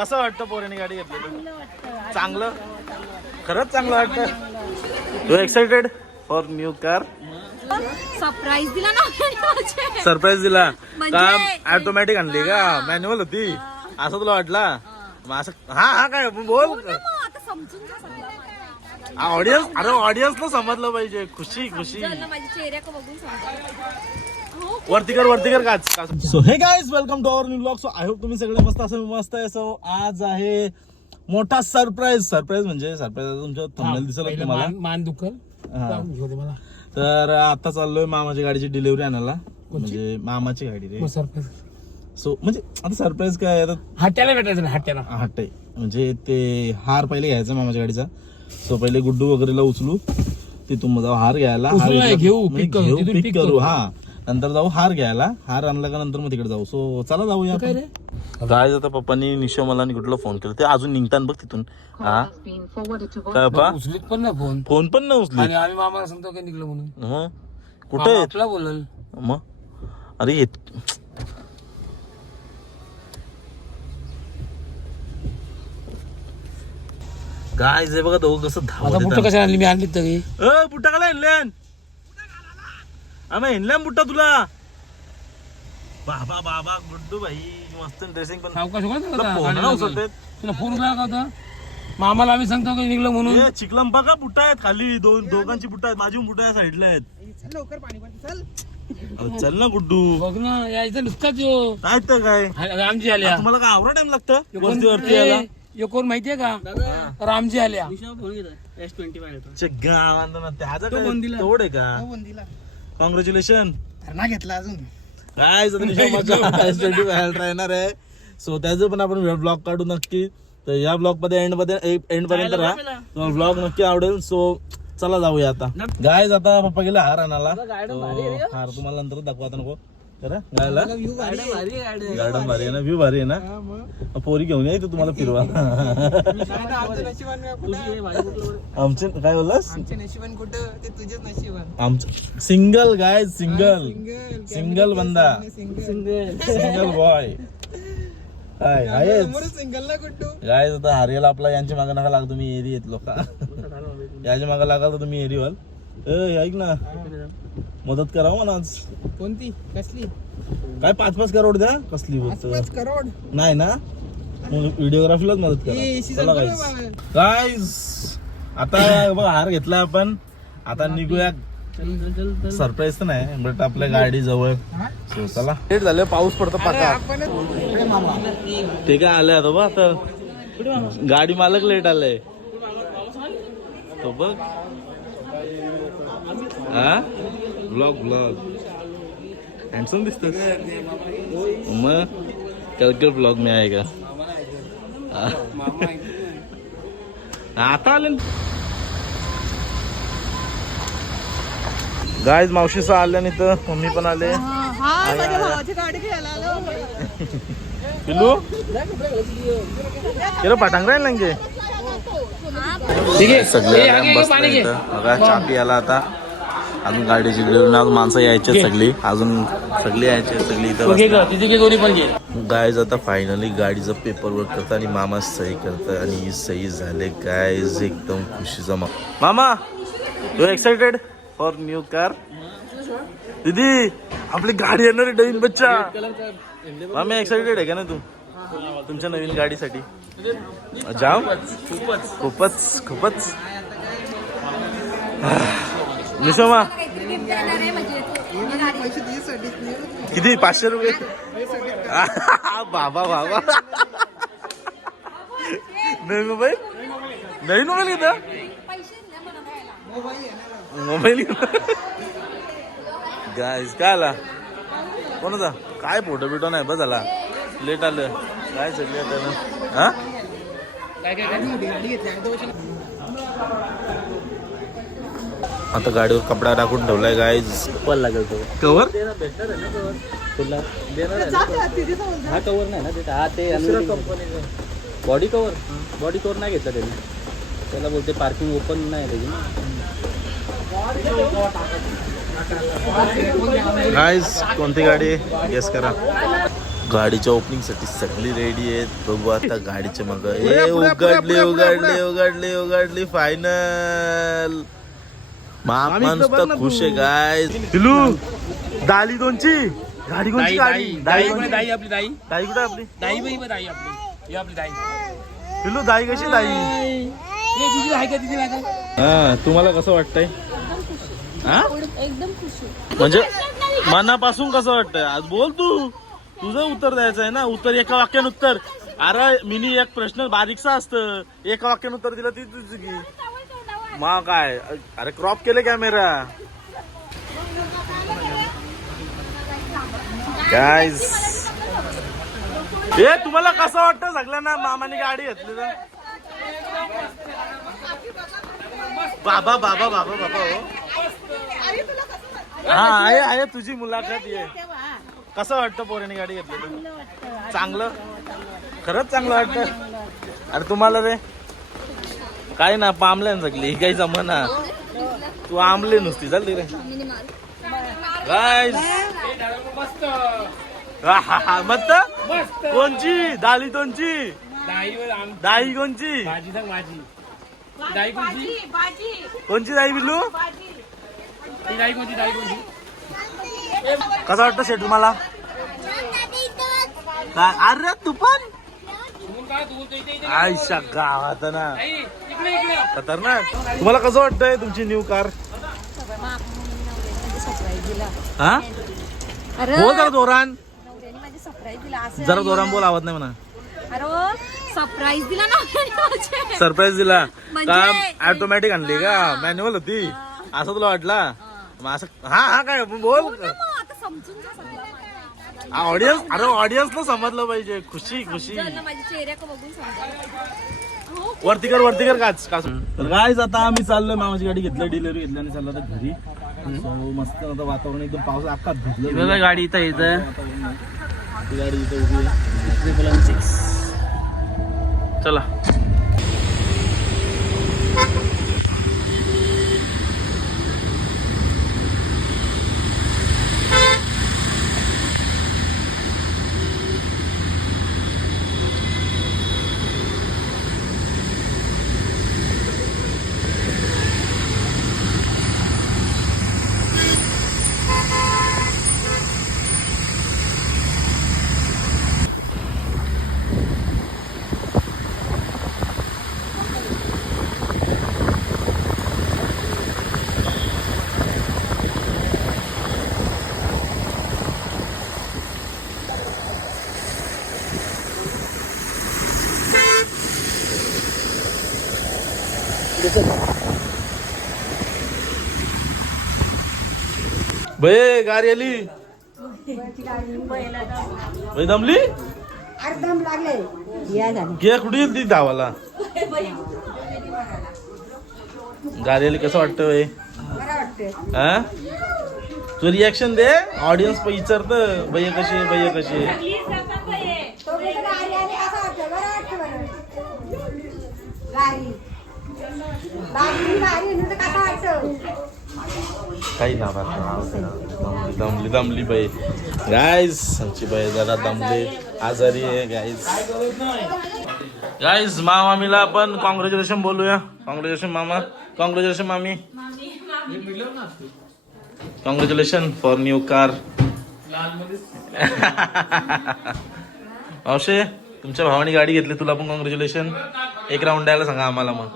कसं वाटतं पोरांनी गाडी घेतली? चांगलं, खरंच चांगलं वाटतं. तू excited for new car? Surprise दिला ना. सरप्राईज दिला का? ऑटोमॅटिक आणली का? मॅन्युअल होती असं तुला वाटला? मग असं हा काय बोल. ऑडियन्स, अरे ऑडियन्सला समजलं पाहिजे. खुशी खुशी वरती कर काच. So hey guys, welcome to our new blog. So I hope तुम्ही सगळे मस्त असं मस्त आहे. सो आज आहे मोठा सरप्राईज म्हणजे सरप्राईज तुमच्या थंबनेल दिसेल तुम्हाला. मान दुखल मला. तर आता चाललोय मामाच्या गाडीची डिलिव्हरी आणायला. म्हणजे मामाची गाडी रे. सो म्हणजे आता सरप्राईज काय आता हट्ट्याला भेटायचं ना. हट्ट्याला हट्टे म्हणजे ते हार पहिले घ्यायचा मामाच्या गाडीचा. सो पहिले गुड्डू वगैरेला उचलू, तिथून जाऊ हार घ्यायला. घेऊ पिक करू. हा, नंतर जाऊ हार घ्यायला. हार आणला का नंतर मग तिकडे जाऊ. सो चला जाऊया. काय आता पप्पांनी निशो मला गुड्डूला फोन केला. ते अजून निघताना बघ तिथून. हा काय उचलीत पण ना फोन पण नाही उचली. आणि आम्ही मामाला सांगतो काय निघलं म्हणून. कुठे आपला बोलल मग? अरे काय जे बघा दोघं कसं धावत. बुट्ट कशा आणली? मी आणली तरी बुट्टा काला हिंडल्यान? आम्ही हिंडल्यान बुट्टा तुला. बाबा बाबा गुड्डू भाई मस्त ड्रेसिंग पण. तुला फोन उचला का होता? मामाला आम्ही सांगतो की निघलं म्हणून. चिखलम बघा बुट्टा आहेत खाली. दोघांची बुट्टा आहेत. माझी बुट्टा या साईडला आहेत. चल ना गुड्डू. बघ ना यायचं नुसताच यो. काय तर काय रामजी आल्या. तुम्हाला काय आवरा टाइम लागतं वरती यायला? कोण माहितीये का? रामजी आल्या. तेवढ आहे का? कॉंग्रॅच्युलेशन. घेतला अजून काय राहणार आहे. सो त्याचं पण आपण ब्लॉग काढू नक्की. तर या ब्लॉग मध्ये एंड पर्यंत राहा. तुम्हाला ब्लॉग नक्की आवडेल. सो चला जाऊया आता. गायज आता पप्पा गेला हार आणायला. हार तुम्हाला नंतर दाखवा. आता नको गायला. गार्डन भारी आहे ना. व्ह्यू भारी आहे ना. पोरी घेऊन या तुम्हाला फिरवा. आमचे काय बोललास? आमचं सिंगल गाय. सिंगल बंदा. Single boy. काय गाय आता हारेला आपला यांच्या मागे नका लागतो. तुम्ही एरी येत लोक याच्या मागे लागाल तर तुम्ही एरीवाल. ऐक ना, मदत करावं ना आज. कोणती कसली? काय 5-5 करोड द्या. कसली 5 करोड नाही ना. व्हिडिओग्राफीलाच मदत करा. गाईज आता बघ हार घेतला आपण. आता निघूया. सरप्राईज तर नाही बट आपल्या गाडी जवळ. चला लेट झालं. पाऊस पडतो पाका. ते काय आलंय आता बघ. आता गाडी मालक लेट आलंय तो बघ. हा ब्लॉग हँडसम दिसतोस मग. कल ब्लॉग में आएगा. आता आले गाईज. मावशीचं आल्या नाही तर मम्मी पण आले. पिल्लू केलं पाटांग राहील लंगे. सगळे बसले बघा. चहा पियाला आता. अजून गाडीची डिलिव्हरी. अजून माणसं यायची सगळी. अजून सगळी यायची सगळी इथं. गायज आता फायनली गाडीचं पेपर वर्क करतं आणि मामा सही करतं. आणि ही सही झाले गायज. एकदम खुशीचा मामा. You excited for new car? दीदी आपली गाडी येणार आहे नवीन बच्चा. मामी एक्साइटेड आहे का ना तू तुमच्या नवीन गाडीसाठी? जाम खूपच. निशोमा किती? 500 रुपये. बाबा नवीन मोबाईल घेता. मोबाईल गाईज काय आला कोणाचा? काय फोटो बिटो नाही बस झाला. लेट आलं काय सगळी आता. हा आता गाडीवर कपडा टाकून ठेवलाय गाईज. पण लागेल तो कवर. हा कवर नाही ना. हा ते बॉडी कवर नाही घेतला त्यांनी. त्याला बोलते पार्किंग ओपन नाही त्याची. गाईज कोणती गाडी गेस करा. गाडीच्या ओपनिंग साठी सगळी रेडी आहेत. बघू आता गाडीच्या मग उघडली फायनल. माणूस तर खुश आहे काय. पिलू दाली दोनची गाडी कोणची गाडी दाई आपली दाई दाई कुठे आपली दाई बाई दाई आपली ही आपली दाई. पिलू दाई कशी दाई. दिदी आहे का दिदी आहे का. हा तुम्हाला कसं वाटतंय. हा एकदम खुशी. म्हणजे मनापासून कसं वाटतंय. आज बोल तू तुझं उत्तर द्यायचं आहे ना. उत्तर एका वाक्यानं उत्तर. अरे मिनी एक प्रश्न बारीकसा असतं. एका वाक्यानं उत्तर दिलं ती तुझी की मग काय. अरे क्रॉप केले कॅमेरा गाईज. ए तुम्हाला कसं वाटतं सगळ्यांना मामाने गाडी घेतली तर. बाबा बाबा बाबा बाबा हो. हा आहे तुझी मुलाखत आहे. कसं वाटतं पोराने गाडी घेतली तर. चांगलं खरंच चांगलं वाटतं. अरे तुम्हाला रे काय ना पामल्या ना सगळी काही जमना. तू आंबले नुसती चालते रे गाईज. मत कोणची दाली कोणची दाई कोणची भाजी सांग माझी दाई कोणची कोणची दाई बिल्लू. ती दाई कोणची दाई कोणची. कसं वाटतं शेठ तुम्हाला. काय अरे तू पण आयशा गावात ना इकडे इकडे खतरनाक. तुम्हाला कसं वाटतंय तुमची न्यू कार. सरप्राईज दिला. हा अरे बोल जरा जोरान. नवऱ्याने माझी सरप्राईज दिला असं. जरा जोरान बोल आवत नाही म्हणा. अरे सरप्राईज दिला नवऱ्याने माझे. सरप्राईज दिला म्हणजे का. ऑटोमॅटिक आणली का मॅन्युअल होती असं तुला वाटला. मग असं हा हा काय बोल. हो ना मग, आता समजून जा सगळं. ऑडियन्स अरे ऑडियन्सला समजलं पाहिजे. खुशी खुशी समजायला माझ्या चेहऱ्याकडे बघून समजायला. हो वरती कर काच तर गाईज आता आम्ही चाललोय. मामाची गाडी घेतली डिलिव्हरी घेतली आणि चाललो आता घरी. सो मस्त आता वातावरण एकदम पाऊस अख्खा भिजलं. गाडी इथं इथं ती गाडी इथे उभी आहे. चला बे गाडी आली. दमली घे कुठे येईल ती धावाला. गाडी आली कसं वाटतं बे. हा तू रिॲक्शन दे. ऑडियन्स विचारत भैया कशी आहे भैया कशी आहे. काही ना दमली बाई. गाईज आमची बाई जरा दमली आजारी आहे गाईज. मामीला आपण कॉंग्रॅच्युलेशन बोलूया. कॉंग्रॅच्युलेशन मामा. कॉंग्रॅच्युलेशन मामी. Congratulation for new car. अवशे तुमच्या भावाने गाडी घेतली तुला पण कॉंग्रॅच्युलेशन. एक राऊंड द्यायला सांगा आम्हाला मग.